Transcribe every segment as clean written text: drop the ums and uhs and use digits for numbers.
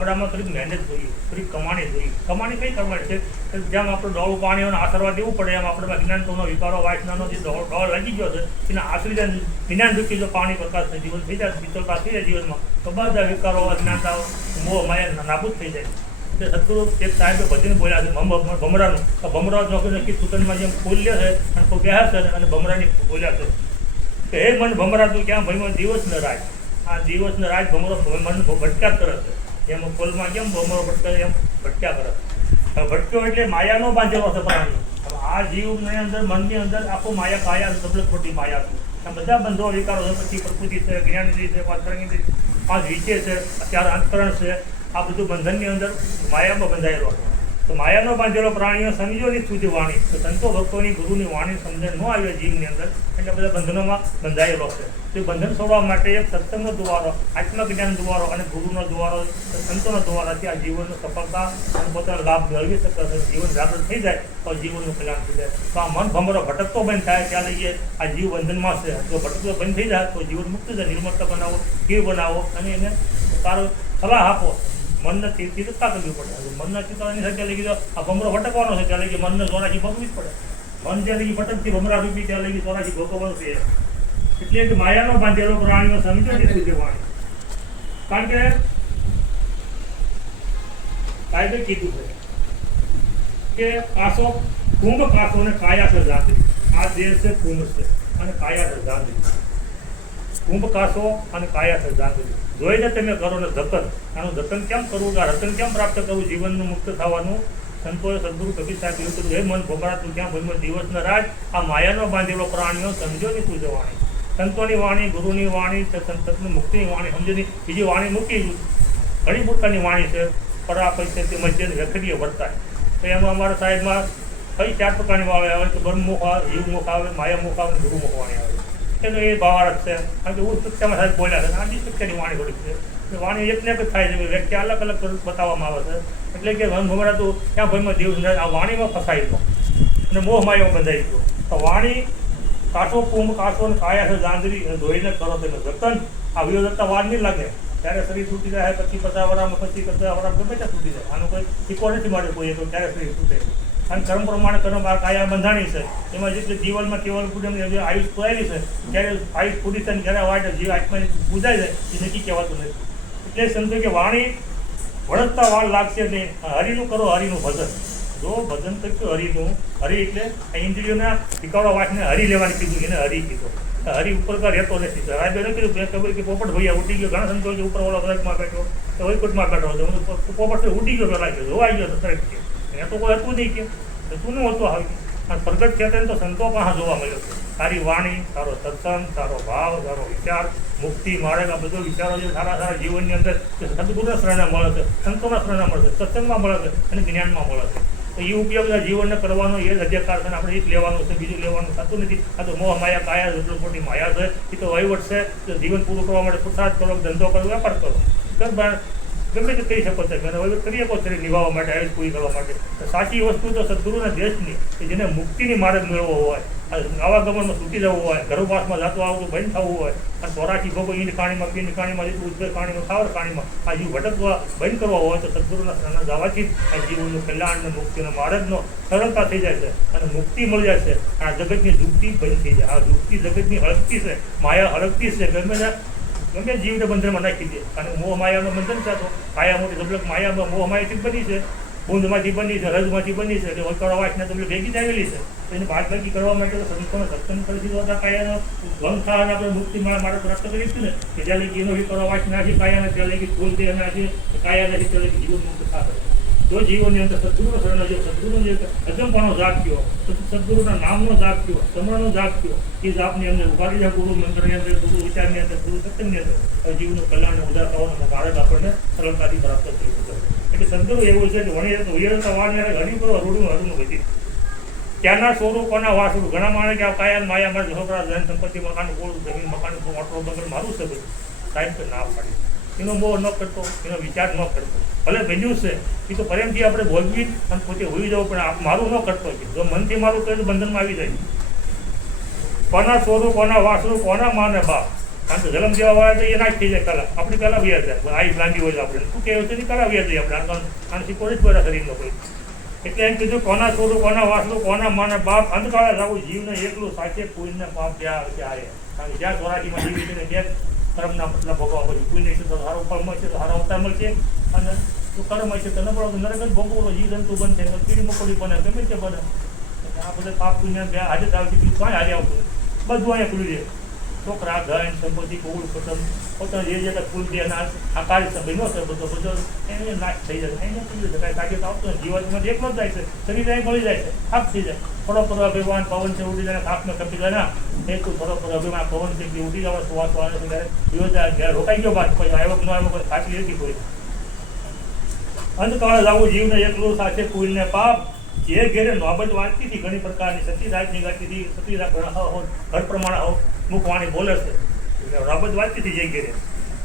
ગામડામાં થોડીક મહેનત જોઈએ, થોડીક કમાણી જોઈએ. કમાણી કઈ કમાણી છે? જેમ આપણે ડોળ પાણીઓને આશરવા દેવું પડે એમ આપણે જ્ઞાનનો વિકારો વાસનાનો જે ડોળ લાગી ગયો છે એના આશ્રિત જ્ઞાન રૂપી જો પાણી પ્રકાશ જીવન થઈ જાય, શીતળતા થઈ જાય જીવનમાં, તો બધા વિકારો અજ્ઞાનતાઓ મોહ માયા નાબૂદ થઈ જાય. એટલે સદગુરુ એક સાહેબે ભજન બોલ્યા છે ભમરાનું. ભમરા નોકરી નક્કી સૂતનમાં જેમ ખોલ્યો છે અને કોઈ બેહા છે અને ભમરાની બોલ્યા છે કે હે મન ભમરા તું ક્યાં ભાઈમાં દિવસ ન રાજ. આ દિવસ ને રાજ ભમરો મન ભટકા કરે છે. એમ કોલમાં કેમ ભમરો ભટકે એમ ભટક્યા કરે. હવે ભટક્યો એટલે માયાનો બાંધેલો છે પ્રાણી. આ જીવની અંદર મનની અંદર આખું માયા કાયા સબલક ખોટી માયા છે. આ બધા બંધો વિકારો છે. પછી પ્રકૃતિ છે, જ્ઞાનની છે, પાંચરંગી પાંચ વિચે છે, અત્યારે અંતકરણ છે. આ બધું બંધનની અંદર માયામાં બંધાયેલો છે. તો માયાનો બાંધેલો પ્રાણીઓ સમજો ની શુદ્ધ વાણી. તો સંતો ભક્તોની ગુરુની વાણી સમજણ ન આવે જીવની અંદર એટલે બધા બંધનોમાં બંધાયેલો છે. તે બંધન છોડવા માટે એક સત્સંગનો દ્વારો, આત્મજ્ઞાન દ્વારો અને ગુરુનો દ્વારો, સંતોનો દ્વારાથી આ જીવનની સફળતા અને પોતાનો લાભ મેળવી શકે છે. જીવન જાગૃત થઈ જાય તો જીવનનું કલ્યાણ થઈ જાય. તો આ મન ભમરો ભટકતો બંધ થાય ત્યાં લઈએ આ જીવ બંધનમાં છે. જો ભટકતો બંધ થઈ જાય તો જીવન મુક્ત જાય. નિર્મળતા બનાવો, સ્થિર બનાવો અને એને સારો સલાહ આપો. મનને સ્થિરતા કરવી પડે. મનના સ્થિરતાની સાથે લઈ ગયો આ ભમરો ભટકવાનો છે ત્યાં લઈ મનને ચોરાશી ભોગવવી જ પડે. મન જ્યાં લઈ ભટકતી ભમરા રૂપી ત્યાં લઈ ચોરાશી ભોગવવાનું છે. એટલે કે માયાનો બાંધેલો પ્રાણીઓ સમજો એટલું જવાની. કારણ કે સાહેબે કીધું છે કે કાસો કુંભ કાસો અને કાયા છે જાંદરી. આ દેહ છે કુંભ છે અને કાયા છે જાંદરી. કુંભ કાસો અને કાયા છે જાંદરી. જોઈને તમે કરો ને જતન. આનું જતન કેમ કરવું, આ રતન કેમ પ્રાપ્ત કરવું, જીવનનું મુક્ત થવાનું. સંતોએ સદગુરુ કબીર સાહેબ કીધું હે મન ભમરા તું ક્યાં ભઈમાં દિવસના રાજ. આ માયાનો બાંધેલો પ્રાણીઓ સમજો ની તું જવાણી. સંતોની વાણી, ગુરુની વાણી, સંતની મુક્તિની વાણી સમજેની બીજી વાણી મૂકી ઘણી પ્રકારની વાણી છે. પરા પૈસે તે મધ્ય રખડીએ વર્તાય. તો એમાં અમારા સાહેબમાં કઈ 4 પ્રકારની વાણી આવે તો બ્રહ્મમુખ આવે, જીવમુખ આવે, માયામુખ આવે, ગુરુમુખ વાણી આવે. એનો એ ભાવાર્થ છે. કારણ કે ઉચ્ચ કક્ષામાં સાહેબ બોલ્યા છે. આજી કક્ષાની વાણી થોડીક છે. વાણી એકને એક જ થાય છે. વ્યાખ્યા અલગ અલગ બતાવવામાં આવે છે. એટલે કે મન ભમરા તું ક્યાં ભાઈમાં જીવ આ વાણીમાં ફસાઈ ગયો અને મોહ માયામાં બંધાઈ ગયો. તો વાણી કાસો કુંભ કાસો અને કાયા છે જાંજરી ધોઈને કરો તેનું જતન. આ વિરોધતા વાર નહીં લાગે ત્યારે શરીર તૂટી જાય. પછી 50 વર્ષમાં પછી 50 વર્ષ ગમે ત્યાં તૂટી જાય. આનું કોઈ શીખવા નથી માટે કોઈ તો ત્યારે શરીર તૂટે. અને કર્મ પ્રમાણે કર્મ આ કાયા બંધાણી છે. એમાં જેટલી જીવનમાં કેવલ પૂજન આયુષ પુરાયેલી છે ત્યારે આયુષ પૂરી થાય જ્યારે વાટ જીવ આત્મા પૂજાઈ જાય એ નક્કી કહેવાતું નથી. એટલે સમજો કે વાણી વળતતા વાર લાગશે નહીં. હરિનું કરો, હરિનું ભજન. જો ભજન કર્યું હરિનું, હરિ એટલે ઇન્દ્રિયોના વિકારો વાસને હરી લેવાની કીધું, એને હરી કીધું. હરી ઉપર રહેતો નથી. સાહેબે ન કીધું ખબર કે પોપટ ભૈયા ઉડી ગયો. ઘણા સંતો છે ઉપર વાળો ટ્રકમાં બેઠો તો વૈકુંઠમાં બેઠો પોપટ ઉડી ગયો પેલા કે જોવાઈ ગયો ટ્રક કે એને તો કોઈ હતું નહીં કે તું ન હતું આવી. અને પ્રગટ ચેતન તો સંતો પાસે જોવા મળ્યો છે. તારી વાણી, તારો સત્સંગ, તારો ભાવ, તારો વિચાર, મુક્તિ માર્ગ, આ બધો વિચારો જે સારા સારા જીવનની અંદર સદગુરુના શરણે મળે છે, સંતોના શરણે મળે છે, સત્સંગમાં મળે છે અને જ્ઞાનમાં મળે છે. તો એ ઉપયોગ જીવનને કરવાનો એ જ અધિકાર છે. આપણે એક લેવાનું છે, બીજું લેવાનું થતું નથી. આ તો મોહ માયા કાયા જેટલું મોટી માયા છે. એ તો વહીવટ છે. તો જીવન પૂરું કરવા માટે પુરુષાર્થ કરો, ધંધો કરો, વેપાર કરો, ગમે તે કરી શકો છો. અને વહીવટ કરી શકો શરીર નિભાવવા માટે, આયુષ પૂરી કરવા માટે. સાચી વસ્તુ તો સદગુરુના દેશની કે જેને મુક્તિની માર્ગ મેળવવો હોય, આવાગમનમાં છૂટી જવું હોય, ગર્ભવાસમાં જાતું આવતું બંધ થવું હોય અને 84 ભોગો ઈંડ કાણીમાં, પીંડ કાણીમાં, જેટલું ઉદ્ભવ કાણીમાં, ખાવર કાણીમાં આ જીવ ભટકવા બંધ કરવા હોય તો સદગુરુના શરણે જવાથી આ જીવનનું કલ્યાણ અને મુક્તિનો માર્ગનો સરળતા થઈ જાય છે અને મુક્તિ મળી જાય છે. આ જગતની દુઃખતી બંધ થઈ જાય. આ દુઃખતી જગતની હળગતી છે, માયા હળગતી છે. ગમે જીવને બંધનમાં નાખી દે. અને મોહ માયાનું બંધન છે. તો કાયા મોટી સબલક માયામાં મોહ માયાથી બની છે, બુંદમાંથી બની છે, રજમાંથી બની છે. એટલે વૈકળો વાસને તમને ભેગી આવેલી છે. એને બાદબાકી કરવા માટે તો સંતોને સત્સંગ કરી દીધો હતા. કાયાનો ભંગ થવાને આપણે મુક્તિ માર્ગ પ્રાપ્ત કરીશું ને કે જ્યાં લગી એનો વિકળો વાસ નાખી કાયાને ત્યાં લગી ખોલ દે નાખી કાયા નથી ત્યાં લગી જીવન મુક્ત થશે. જો જીવનની અંદર સદગુરુનો શરણ જો સદગુરુનો જે અજંપાનો જાપ થયો, સદગુરુના નામનો જાપ થયો, સમરણનો જાપ થયો, એ જાપની અંદર ઉભા રહ્યા ગુરુ મંત્રની અંદર, ગુરુ વિચારની અંદર, ગુરુ સત્સંગની અંદર જીવનું કલ્યાણને ઉદાર થવાનો માર્ગ આપણને સરળતાથી પ્રાપ્ત કરી શકે. એટલે સદગુરુ એવું છે કે વણિયરતા વાળને ઘણી કરો હરુનું હરુનું વધી ત્યાંના સ્વરૂપોના વાસું ઘણા માણે કે આ કાયા માયા મારે છોકરા ધન સંપત્તિ મકાન ગોળું જમીન મકાન મોટરો બંગર મારું છે બધું. સાહેબ તો ના પાડી. એનો મોહ ન કરતો, એનો વિચાર ન કરતો. ભલે બન્યું છે એ તો પ્રેમથી આપણે ભોગવી અને પોતે હોઈ જવું પણ મારું ન કરતો. જો મનથી મારું કહે તો બંધનમાં આવી જાય. કોના સ્વરૂપ, કોના વાસરૂપ, કોના માને બાપ. કારણ કે જલમ જેવા વાળા તો એ ના જ થઈ જાય કલા આપણી કલા વ્યાજ જાય આઈ લાંબી હોય આપણે શું કહેવાય છે કલા વ્યાજ જાય આપણે આનાથી કોઈ જ બધા શરીરનો કોઈ એટલે એમ કીધું કોના છોડું કોના વાસલું કોના માના બાપ અંધકાળે જવું જીવને એકલું સાચે કોઈને પાપ ત્યાં આવે કારણ કે જ્યાં સોરાટીમાં જીવી છે ને ત્યાં કર્મના મતલબ ભોગવવા પડ્યું કોઈને છે તો સારો ફળ મળશે તો સારો અવતાર મળશે અને તું કર્મ હશે તો ન પડો તો નરક જ ભોગવો જીવ જંતુ બનશે કીડી મકોડી બને ગમે તે બને આ બધા પાપ પુણ્ય આજે જ આવતી બીજું કાંઈ હારી આવતું બધું અહીંયા ખુલ્લું છે છોકરા ધન સંપત્તિ કુળ કુટુંબ પોતાની જે જગ્યા કુલ દે આ કાર્ય સમય ન છે બધો એને નાશ થઈ જાય એને થઈ જાય કાંઈ કાર્ય આવતો જીવનમાં એકલો જ જાય છે શરીર અહીં મળી જાય છે થાક થઈ જાય થોડો પર અભિમાન પવન છે ઉડી જાય થાકને કપી જાય ના એ તું થોડો પર અભિમાન પવન છે ઉડી જવા સુવાસ ત્યારે રોકાઈ ગયો બાદ કોઈ આવ્યો ન આવ્યો કોઈ સાચી નથી કોઈ અંતકાળ લાવું જીવને એકલું સાથે કુલને પાપ જે ઘેરે નોબત વાંચતી હતી ઘણી પ્રકારની સતીરાજની ગાતી હતી સતીરાજ ઘર પ્રમાણે મુખવાણી બોલે છે નોબત વાંચતી હતી જે ઘેરે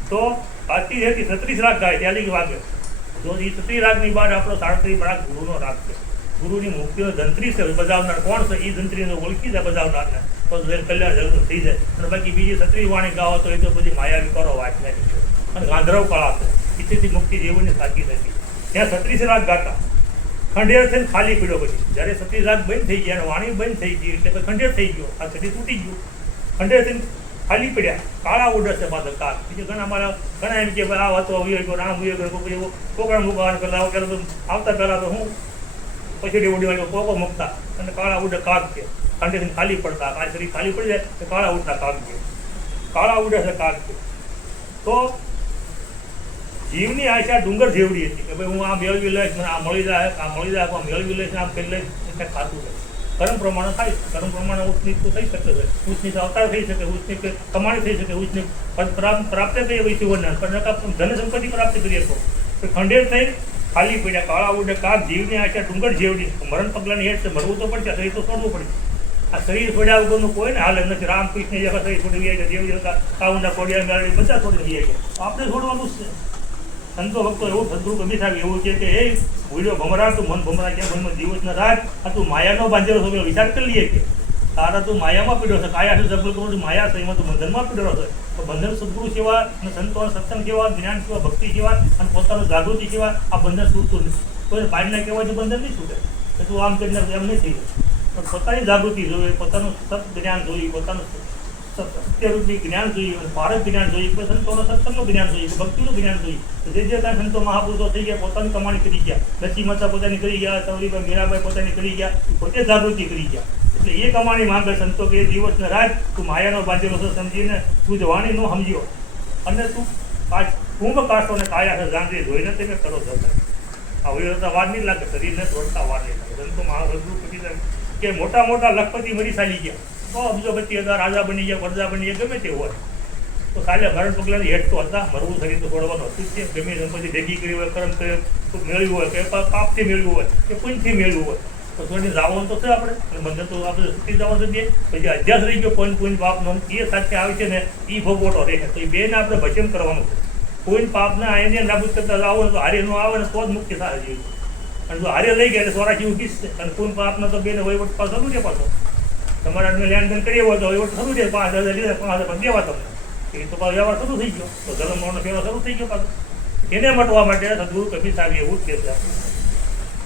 તો વાંચતી હતી 36 રાગ ગાય ત્યારે વાગે જો એ 36 રાગની બાદ આપણો 37 રાગ ગુરુનો રાગ છે ગુરુની મુક્તિનો જંત્રી છે બજાવનાર કોણ છે એ જંત્રીને ઓળખી જાય બજાવનારને તો કલ્યાણ જગત થઈ જાય અને બાકી બીજી 36 વાણી ગાવો તો એ તો બધી માયા વિકારો વાંચવાની છે અને ગાંધર્વ કળા છે ઇતિથી મુક્તિ જીવનની સાચી નથી ત્યાં 36 રાગ ગાતા ખંડેર થઈને ખાલી પીડ્યો પછી જ્યારે 36 રાગ બંધ થઈ ગયા અને વાણી બંધ થઈ ગઈ એટલે ખંડેર થઈ ગયો આ શરીર તૂટી ગયું ખંડેર થઈને ખાલી પડ્યા કાળા ઉડે છે પાછળ કાળ બીજું ઘણા એમ કે આ વાતો આવી ગયો રામ આવી ગયો કોઈ એવો છોકરા મૂકવાનું પહેલાં આવતા પહેલાં તો હું પછી ઉડી વાળી કોકો મૂકતા અને કાળા ઉડે કાગ છે ખંડેર થઈને ખાલી પડતા આ શરીર ખાલી પડી જાય તો કાળા ઉડતા કાગ છે કાળા ઉડે છે કાગ છે તો જીવની આશા ડુંગર જેવડી હતી કે ભાઈ હું આ મેળવી લઈશ મને આ મળી જાય આ મેળવી લઈશ આમ કરી લઈશ એટલે ખાતું છે કર્મ પ્રમાણે થાય છે કર્મ પ્રમાણે ઉચ્ચનીચ તો થઈ શકે છે ઉચ્ચનીચ અવતાર થઈ શકે ઉચ્ચનીચ કમાણી થઈ શકે ઉચ્ચનીચ પ્રાપ્ત કરીએ વૈશ્વ વર્ણન પણ ધન સંપત્તિ પ્રાપ્ત કરીએ તો ખંડેર થઈ ખાલી પડ્યા કાળા ઉડે કાક જીવની આશા ડુંગર જેવડી મરણ પગલાની હેઠ છે મરવું તો પડશે શરીર તો છોડવું પડે આ શરીર છોડ્યા વગરનું કોઈ ને હાલે નથી રામકૃષ્ણ જે શરીર છોડી ગયા છે દેવી હતા કાઉના કોડિયા મેળવી બધા છોડી ગયા છે આપણે છોડવાનું જ છે સંતો ભક્તો એવું સદગુરુ કમી સાહેબ એવું છે કે એ ભૂલ્યો ભમરા તું મન ભમરા ક્યાં મનમાં દિવસના રાત આ તું માયાનો બાંધેલો છો વિચાર કરી લઈએ કે તારા તું માયામાં પીડ્યો છે કાયા છે જબલ કરું માયા છે એમાં તું બંધનમાં પીડ્યો છે તો બંધન સદગુરુ સેવા અને સંતો સત્સંગ સેવા જ્ઞાન સેવા ભક્તિ સેવા અને પોતાનું જાગૃતિ સેવા આ બંધન છૂટતું નથી કોઈ બહારના કહેવાથી બંધન નહીં છૂટે કે તું આમ કરીને એમ નહીં થઈ પણ પોતાની જાગૃતિ જોઈએ પોતાનું સત જ્ઞાન જોઈએ પોતાનું સત્યરૂપી જ્ઞાન જોઈએ ભારત જ્ઞાન જોઈએ કે સંતોના સત્સંગનું જ્ઞાન જોઈએ કે ભક્તિનું જ્ઞાન જોઈએ જે કાંઈ સંતો મહાપુરુષો થઈ ગયા પોતાની કમાણી કરી ગયા લક્ષ્મી માતા પોતાની કરી ગયા સૌરીભાઈ મીરાબાઈ પોતાની કરી ગયા પોતે જાગૃતિ કરી ગયા એટલે એ કમાણી માંગે સંતો કે દિવસને રાત તું માયાનો બાંધેલો છો સમજીને તું જ વાણી નો સમજ્યો અને તું કુંભ કાઢો ને કાયા છે જાણતી જોઈને તમે કરો જતા આવી વાર નહીં લાગે શરીરને દોડતા વાર નહીં લાગે સંતો મહાપુરુષ કે મોટા મોટા લખપતિ મરી ચાલી ગયા તો બીજો 25,000 રાજા બની ગયા પ્રજા બની ગયા ગમે તે હોય તો કાલે મરણ પગલાની હેઠ તો હતા મરવું શરીર તો છોડવાનું હતું જ છે ગમે સંપત્તિ ભેગી કરી હોય કર્મ મેળવ્યું હોય કે પાપથી મેળવ્યું હોય કે પુણ્યથી મેળવ્યું હોય તો થોડી જવાનું તો છે આપણે અને બંધન તો આપણે છૂટી જવાનું છે પછી અધ્યાસ રહી ગયો પુણ્ય પાપનો એ સાથે આવે છે ને એ ભોગવટો રહે તો એ બેને આપણે ભજન કરવાનું છે પુણ્ય પાપને આઈને નાબૂદ કરતા આવો ને તો હારે ન આવે ને તો જ મુક્તિ થાય જેવી અને જો હારે લઈ ગયા એટલે સોરાથી ઊભી છે અને પુણ્ય પાપનો તો બેને વહીવટ પાછો જરૂર છે પાછો તમારે આદમી લેનદેન કરીએ હોય તો વહીવટ શરૂ છે 5,000 લીધા 5,000 દેવા તમને એ તો પાછો વ્યવહાર શરૂ થઈ ગયો તો ધર્મનો ફેરો શરૂ થઈ ગયો પાછો એને મટવા માટે સદગુરુ કબીર સાહેબ એવું જ કહે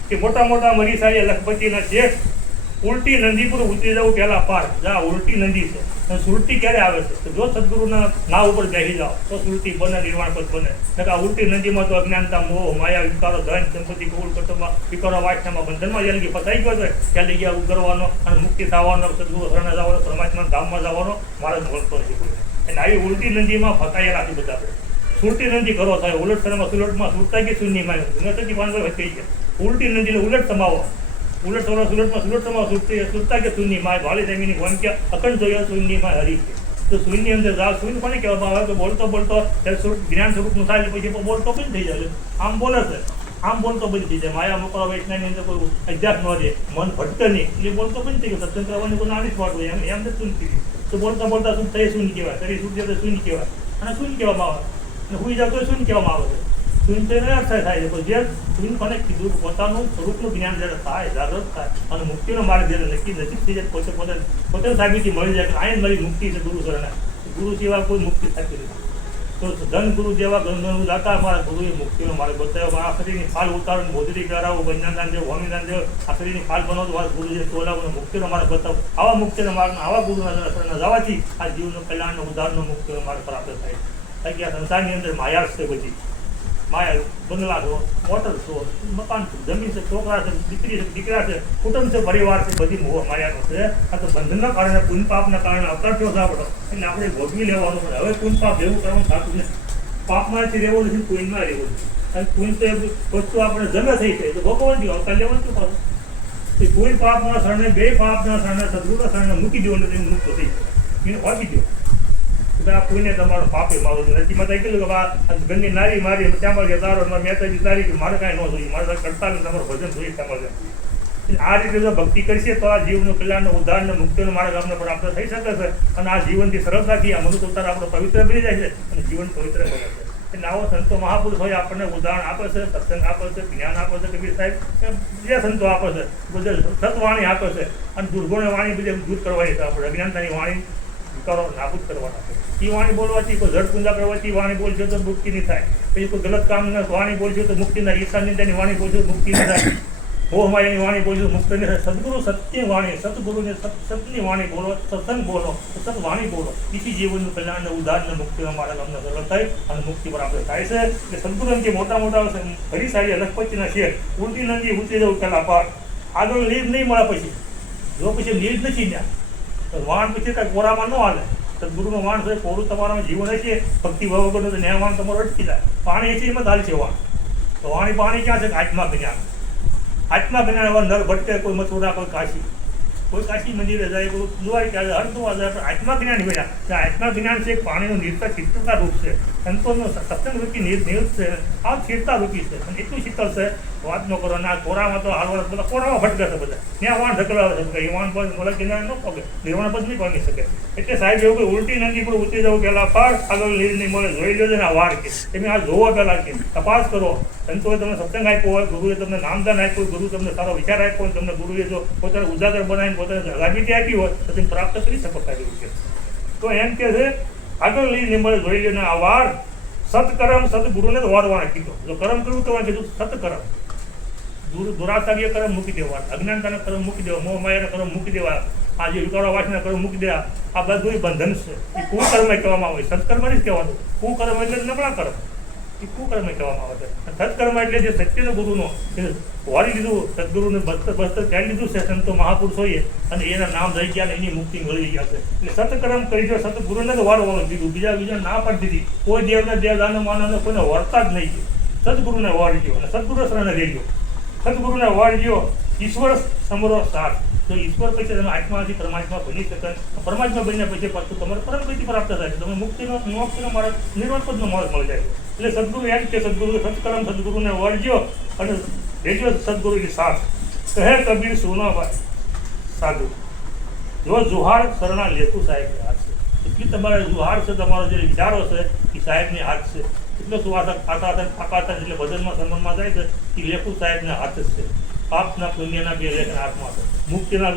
છે કે મોટા મોટા મરી સારી લખપતિના શેઠ ઉલટી નંદીપુર ઉતરી જવું પહેલા પાર જા ઉલટી નંદી છે અને સુરતી ક્યારે આવે છે તો જો સદગુરુના નાવ ઉપર બેસી જાઓ તો સુરતી બને નિર્વાણ પદ બને આ ઉલટી નદીમાં તો અજ્ઞાનતા મોહ માયા વિકારો ધન સંપત્તિ કુળ કુટુંબમાં વિકારો વાસનામાં બંધનમાં જલ્દી ફસાઈ ગયો છે ચાલી ગયા ઉગરવાનો અને મુક્તિ થવાનો સદગુરુ શરણે જવાનો પરમાત્મા ધામમાં જવાનો મારે મળતો નથી અને આવી ઉલટી નદીમાં ફસાયેલા છે બધા સુરતી નદી કરો થાય ઉલટ શરણમાં સુલટમાં સુરતા કે શૂન્યમાં નથી પાંચ થઈ ગયા ઉલટી નદીને ઉલટ સમાવો ઉલટ સોળો સુરતમાં સુરત સમાવો સુરતા કે શૂન્ય માં ભાળી જમીની વાંક્યા અખંડ જોયો શૂન્ય માં હરી છે તો શૂન્ય અંદર જાવ શૂન્ય કોને કહેવામાં આવે તો બોલતો ત્યારે જ્ઞાન સ્વરૂપનું થાય પછી બોલતો પણ થઈ જાય આમ બોલે છે આમ બોલતો બંધ થઈ જાય માયા મોકળા વૈષ્ણવની અંદર કોઈ અધ્યાસ ન રહે મન ભટકે નહીં એટલે બોલતો પણ થઈ ગયો સત્સંગ કરવાની કોઈ નાની જ વાત હોય એમ તો શું થઈ ગયું તો બોલતા શું થઈ શૂન્ય કહેવાય શરીર સૂર્ય તો શૂન્ય કહેવાય અને શૂન્ય કહેવામાં આવે અને હુઈ જાવ તો શૂન્ય કહેવામાં આવે છે શૂન્ય તો એને અર્થ થાય છે જે શૂન્ય કોને કીધું પોતાનું સ્વરૂપનું જ્ઞાન જ્યારે થાય જાગૃત થાય અને મુક્તિનો માર્ગ જ્યારે નક્કી નજીક થઈ જાય પોતે સાબિતી મળી જાય કે આ મારી મુક્તિ છે ગુરુ શરણે ગુરુ સિવાય કોઈ મુક્તિ થતી નથી. તો ધન ગુરુ જેવા ગ્રંથોનું દાતા મારા ગુરુએ મુક્તિનો મારે બતાવ્યો. મારા શરીરની ફાલ ઉતારો, મોજરી કરાવો, વૈજ્ઞાનદાન દેવ, હોમીદાન દેવ, આ શરીરની ફાલ બનાવો, મારા ગુરુજીએ તોલાવો, મુક્તિનો મારે બતાવો. આવા મુક્તિનો માર્ગ, આવા ગુરુના શરણમાં જવાથી આ જીવનો કલ્યાણનો ઉદ્ધારનો મુક્તિનો માર્ગ પ્રાપ્ત થાય. કારણ કે આ સંસારની અંદર માયા છે. બધી માયા, બંગલા છો, મોટર છો, મકાન છે, જમીન છે, છોકરા છે, દીકરી છે, દીકરા છે, કુટુંબ છે, પરિવાર છે, બધી મોહ માયાનો છે. આ તો બંધનના કારણે, પુણ્ય પાપના કારણે અવતરતો છે આપણો. એટલે આપણે ભોગવી લેવાનું છે. હવે પુણ્ય પાપ જેવું કરવાનું થતું નથી. પાપમાંથી રહેવું નથી, પુણ્યમાં રહેવું નથી. અને પુણ્ય તો એ વસ્તુ આપણે જમે થઈ જાય તો ભગવાનથી અવતાર લેવાનું શું કરવું? એ પુણ્ય પાપના શરણે, બે પાપના શરણે, સદગુરુના શરણે મૂકી દો એટલે મુક્ત થઈ જાય. એને વાગી દો. આ કોઈને તમારો પાપે મારો નથી. માતા કીધું કે આ ઘરની નારી મારી ત્યાં ગયા તારો મહેતાજી તારી કે મારે કાંઈ ન જોઈએ, મારે કરતા તમારું ભજન જોઈએ તમારે. આ રીતે જો ભક્તિ કરશે તો આ જીવનું કલ્યાણનો ઉદ્ધારનો મુક્તિનો માર્ગ આપણે પ્રાપ્ત થઈ શકે છે. અને આ જીવનથી સરળતાથી આ મનુષ્ય અવતાર આપણો પવિત્ર બની જાય છે અને જીવન પવિત્ર બને છે. એટલે આવો સંતો મહાપુરુષ હોય આપણને ઉદાહરણ આપે છે, સત્સંગ આપે છે, જ્ઞાન આપે છે. કબીર સાહેબ જે સંતો આપે છે બધે સતવાણી આપે છે. અને દુર્ગુણ વાણી બધે દૂર કરવાની છે. આપણે અજ્ઞાનતાની વાણી કરો, નાબૂદ કરવાના છે. એ વાણી બોલવાથી કોઈ જળ પૂજા કરવાથી વાણી બોલશે તો મુક્તિ નહીં થાય. પછી કોઈ ગલત કામના વાણી બોલશે તો મુક્તિ ના. ઈશાની વાણી બોલશે મુક્તિ નહીં થાય. મોહમાયાની વાણી બોલશે મુક્તિ નહીં થાય. સદગુરુ સત્ય વાણી, સદગુરુને સતની વાણી બોલો, સત્સંગ બોલો, સત વાણી બોલો. એથી જીવનનું કલ્યાણ, ઉદ્ધારને મુક્તિનો માર્ગ અમને સરળ થાય અને મુક્તિ પ્રાપ્ત થાય છે. એટલે સદગુરુ જે મોટા મોટા હરી સારી લખપતિના શેર, ઉલટી નદી ઉતરી જવું પેલા પાર આગળ લીડ નહીં મળે. પછી જો પછી લીડ નથી ત્યાં તો વાણ પછી કાંઈ કોરામાં ન હાલે. સદગુરુનો વાણ છે, કોરું તમારા જીવન હશે. ભક્તિ ભાવ વગરનું તો ન્યાય વાણ તમારો અટકી જાય. પાણી છે એમાં ચાલશે વાણ. તો પાણી ક્યાં છે? આત્મા જ્ઞાન. આત્મા જ્ઞાન હવે નર ભટકે, કોઈ મથુરા, કોઈ કાશી મંદિરે જાય, કોઈ દ્વારિકા જાય, હરદુઆ જાય, પણ આત્મા જ્ઞાન મળ્યા. આત્મા જ્ઞાન છે પાણીનું નિર્તા શીતળતા રૂપ છે. સંતોનો સત્સંગ રૂપી નિર્ત છે. આ શીતળતા રૂપી છે અને એટલું શીતળ છે વાત ન કરો. ના કોરામાં તો હાલવા બધા કોરામાં ભટકે છે બધા. ત્યાં વાણ ઢકલાવે છે. એ વાણ પર મોલા કિનારે ન પગે, નિર્વાણ પદ નહીં પામી શકે. એટલે સાહેબ એવું કે ઉલટી નદી પર ઉતરી જવું પહેલાં પાર આગળ લીડ નહીં મળે. જોઈ લેજો ને આ વાળ કે તમે આ જોવો પહેલાં કે તપાસ કરો. સંતોએ તમને સત્સંગ આપ્યો હોય, ગુરુએ તમને નામદાન આપ્યું હોય, ગુરુ તમને સારો વિચાર આપ્યો હોય, તમને ગુરુએ જો પોતાને ઉજાગર બનાવીને પોતાને રાબીતી આપી હોય તો તમે પ્રાપ્ત કરી શકો સારી રીતે. તો એમ કે છે આગળ લીડ નહીં મળે. જોઈ લે ને આ વાર સત્કર્મ, સદગુરુને જ વારવાના કીધું. જો કર્મ કરવું તો કીધું સત્કર્મ. દુરાચાર્ય કર્મ મૂકી દેવા, અજ્ઞાનતાના કર્મ મૂકી દેવા, મોહ માયાના કર્મ મૂકી દેવા, આ જે વિકારો વાસના કર્મ મૂકી દેવા. આ બધું બંધન છે. એ કુકર્મ કહેવામાં આવે. સત્કર્મ નહીં કહેવાનું. કુકર્મ એટલે નબળા કર્મ. એ કુકર્મ કહેવામાં આવે છે. સત્કર્મ એટલે જે સત્યનો ગુરુનો વાળી લીધું, સદગુરુને બસ્તર ત્યાં લીધું છે સંતો મહાપુરુષોએ અને એના નામ રહી ગયા, એની મુક્તિ મળી ગયા છે. એટલે સત્કર્મ કરી દો. સતગુરુને તો વાળવાનું દીધું, બીજા ના પાડી દીધી. કોઈ દેવના દેવદાનો માનવને કોઈને વળતા જ નહીં. સદગુરુને વાળી ગયો અને સદગુરુ શરણે રહી ગયો. સદગુરુને વાળી ગયો. ઈશ્વર સમરો સાથ. તો ઈશ્વર પછી તમે આત્માથી પરમાત્મા બની શકે. પરમાત્મા બન્યા પછી પાછું તમારે પરમ ગતિ પ્રાપ્ત થાય છે. તમે મુક્તિનો મોક્ષનો માર્ગ, નિર્વાણ પદનો માર્ગ મળી જાય. એટલે સદગુરુ એમ કે સદગુરુ સત્કર્મ, સદગુરુને વળજો અને રેજો સદગુરુની સાથ. કહે કબીર સુનો ભાઈ સાધુ, જો જુહાર શરણા લેખું સાહેબની હાથ છે. એટલી તમારે જુહાર છે, તમારો જે વિચારો છે એ સાહેબની હાથ છે. એટલો સુવાસક થાકાતા એટલે ભજનમાં સન્માનમાં જાય છે એ લેખું સાહેબના હાથ જ છે. પાપના પુણ્યના બે લેખના હાથમાં છે. મુક્તિના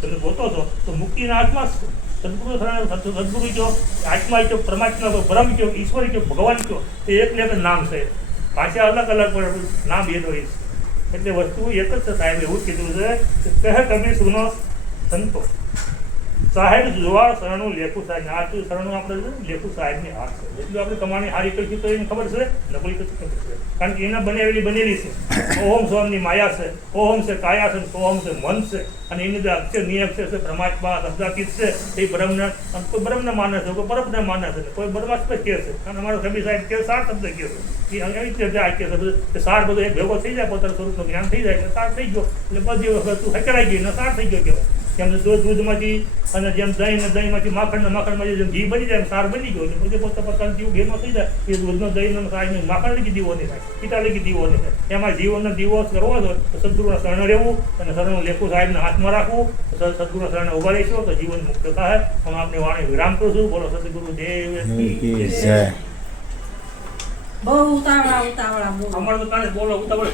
તમે ગોતો છો તો મુક્તિના હાથમાં જ છે. સદગુરુ કયો, આત્મા કયો, પરમાત્મા કયો, બ્રહ્મ કયો, ઈશ્વર કયો, ભગવાન કયો, એ એક લેખ નામ છે. પાછા અલગ અલગ નામ એ હોય છે. એટલે વસ્તુ એક જ છે. સાહેબ એવું કીધું છે કે કહે કબીર સુનો સંતો સાહેબ જોવા શરણું લેખું સાહેબ. આ તો શરણું આપણે લેખું સાહેબની હાથ છે. એટલું આપણે કમાણી હારી કરીશું તો એને ખબર છે, નબળી કશું ખબર છે. કારણ કે એના બનેલી છે. ઓમ સોમની માયા છે, ઓમ છે કાયા છે, સોમ છે મન છે. અને એની જે અક્ષર નિયક્ષર છે, પરમાત્મા શબ્દાતીત છે. એ બ્રહ્મને કોઈ બ્રહ્મને માને છે, કોઈ પરમને માને છે, કોઈ પરમાત્મા કહે છે. અને અમારો કબીર સાહેબ કે સાર શબ્દ કહે છે. એવી રીતે આ કહે છે સાર બધો એક ભેગો થઈ જાય, પોતાના સ્વરૂપનું જ્ઞાન થઈ જાય એટલે સાર થઈ ગયો. એટલે બધી વસ્તુ હચરાઈ ગઈ ને સાર થઈ ગયો કહેવાય. જેમ દૂધમાંથી અને જેમ દહીં ને દહીંમાંથી માખણમાં જેમ ઘી બની જાય એમ સાર બની ગયો. એટલે બધે પોતા પોતાનું જીવ ઘેરમાં થઈ જાય. એ દૂધનો દહીંનો સારને માખણ લગી દીવો નહીં થાય, પિતા લગી દીવો નહીં થાય. એમાં જીવનનો દીવો કરવો હોય તો સદગુરુના શરણે રહેવું અને શરણનું લેખું સાહેબના હાથમાં રાખવું. સદગુરુના શરણે ઉભા રહીશું તો જીવન મુક્ત થાય. હું આપની વાણી વિરામ કરું છું. બોલો સદગુરુ દેવ. બહુ ઉતાવળા અમારે તો કાલે બોલો ઉતાવળ